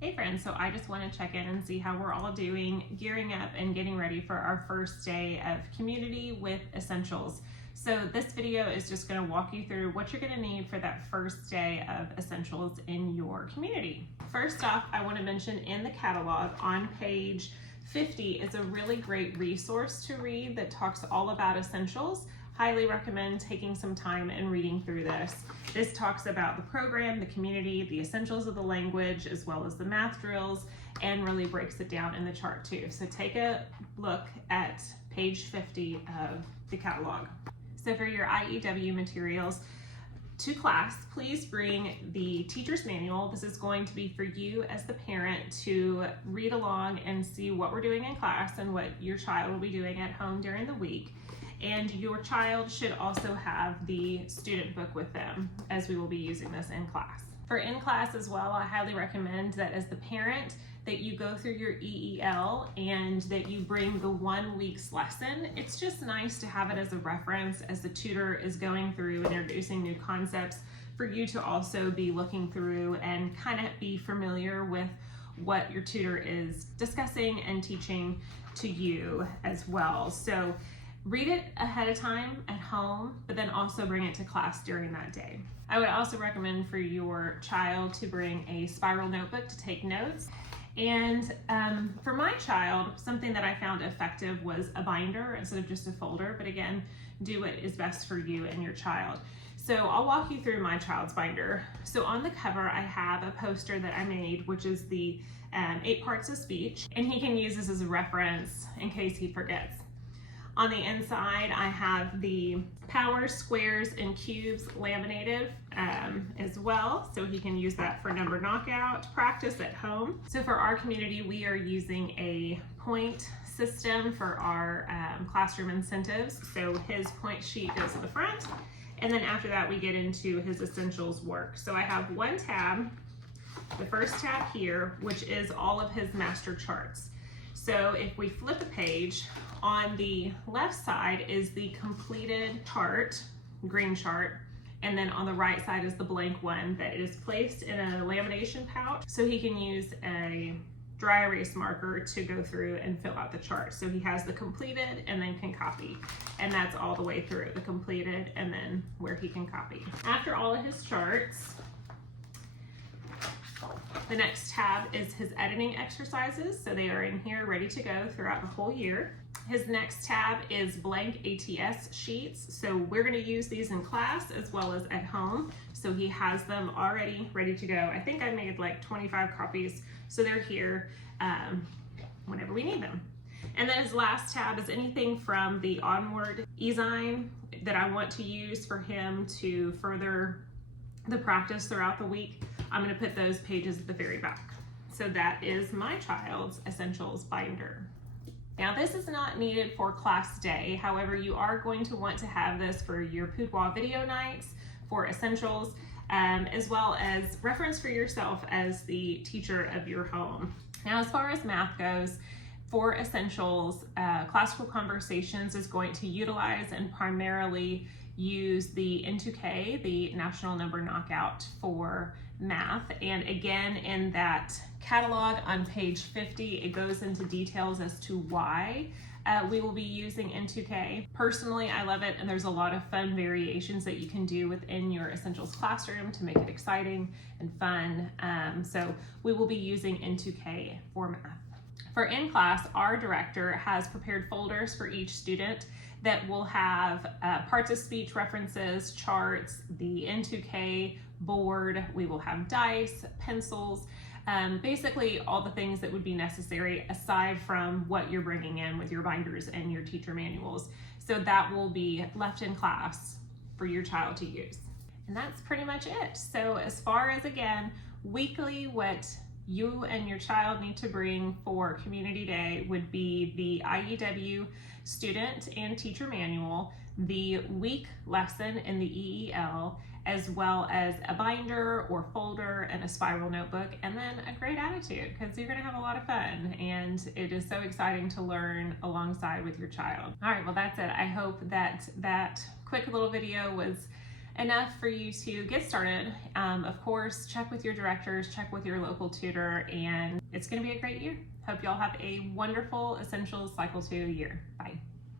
Hey friends, so I just want to check in and see how we're all doing, gearing up and getting ready for our first day of community with essentials. So this video is just going to walk you through what you're going to need for that first day of essentials in your community. First off, I want to mention in the catalog on page 50 is a really great resource to read that talks all about essentials. Highly recommend taking some time and reading through this. This talks about the program, the community, the essentials of the language, as well as the math drills, and really breaks it down in the chart too. So take a look at page 50 of the catalog. So for your IEW materials to class, please bring the teacher's manual. This is going to be for you as the parent to read along and see what we're doing in class and what your child will be doing at home during the week. And your child should also have the student book with them, as we will be using this in class. For in class as well, I highly recommend that as the parent that you go through your EEL and that you bring the 1 week's lesson. It's just nice to have it as a reference as the tutor is going through and introducing new concepts, for you to also be looking through and kind of be familiar with what your tutor is discussing and teaching to you as well. So read it ahead of time at home, but then also bring it to class during that day. I would also recommend for your child to bring a spiral notebook to take notes. And for my child, something that I found effective was a binder instead of just a folder, but again, do what is best for you and your child. So I'll walk you through my child's binder. So on the cover, I have a poster that I made, which is the 8 parts of speech, and he can use this as a reference in case he forgets. On the inside, I have the powers, squares, and cubes laminated as well, so he can use that for number knockout practice at home. So for our community, we are using a point system for our classroom incentives. So his point sheet goes to the front, and then after that, we get into his essentials work. So I have one tab, the first tab here, which is all of his master charts. So if we flip the page, on the left side is the completed chart, green chart, and then on the right side is the blank one that is placed in a lamination pouch, so he can use a dry erase marker to go through and fill out the chart. So he has the completed and then can copy, and that's all the way through, the completed and then where he can copy. After all of his charts, the next tab is his editing exercises, so they are in here ready to go throughout the whole year. His next tab is blank ATS sheets, so we're going to use these in class as well as at home, so he has them already ready to go. I think I made like 25 copies, so they're here whenever we need them. And then his last tab is anything from the Onward e-zine that I want to use for him to further the practice throughout the week. I'm going to put those pages at the very back. So that is my child's essentials binder. Now this is not needed for class day. However, you are going to want to have this for your Poudre video nights, for essentials, as well as reference for yourself as the teacher of your home. Now, as far as math goes, for essentials, Classical Conversations is going to utilize and primarily use the N2K, the National Number Knockout, for math. And again, in that catalog on page 50, it goes into details as to why we will be using N2K. Personally, I love it, and there's a lot of fun variations that you can do within your essentials classroom to make it exciting and fun. So we will be using N2K for math. For in class, our director has prepared folders for each student that will have parts of speech references, charts, the N2K board. We will have dice, pencils, basically all the things that would be necessary aside from what you're bringing in with your binders and your teacher manuals. So that will be left in class for your child to use. And that's pretty much it. So as far as, again, weekly, what you and your child need to bring for Community Day would be the IEW student and teacher manual, the week lesson in the EEL, as well as a binder or folder and a spiral notebook, and then a great attitude, because you're going to have a lot of fun and it is so exciting to learn alongside with your child. All right, well that's it. I hope that that quick little video was enough for you to get started. Of course, check with your directors, check with your local tutor, and it's going to be a great year. Hope y'all have a wonderful Essentials Cycle 2 year. Bye.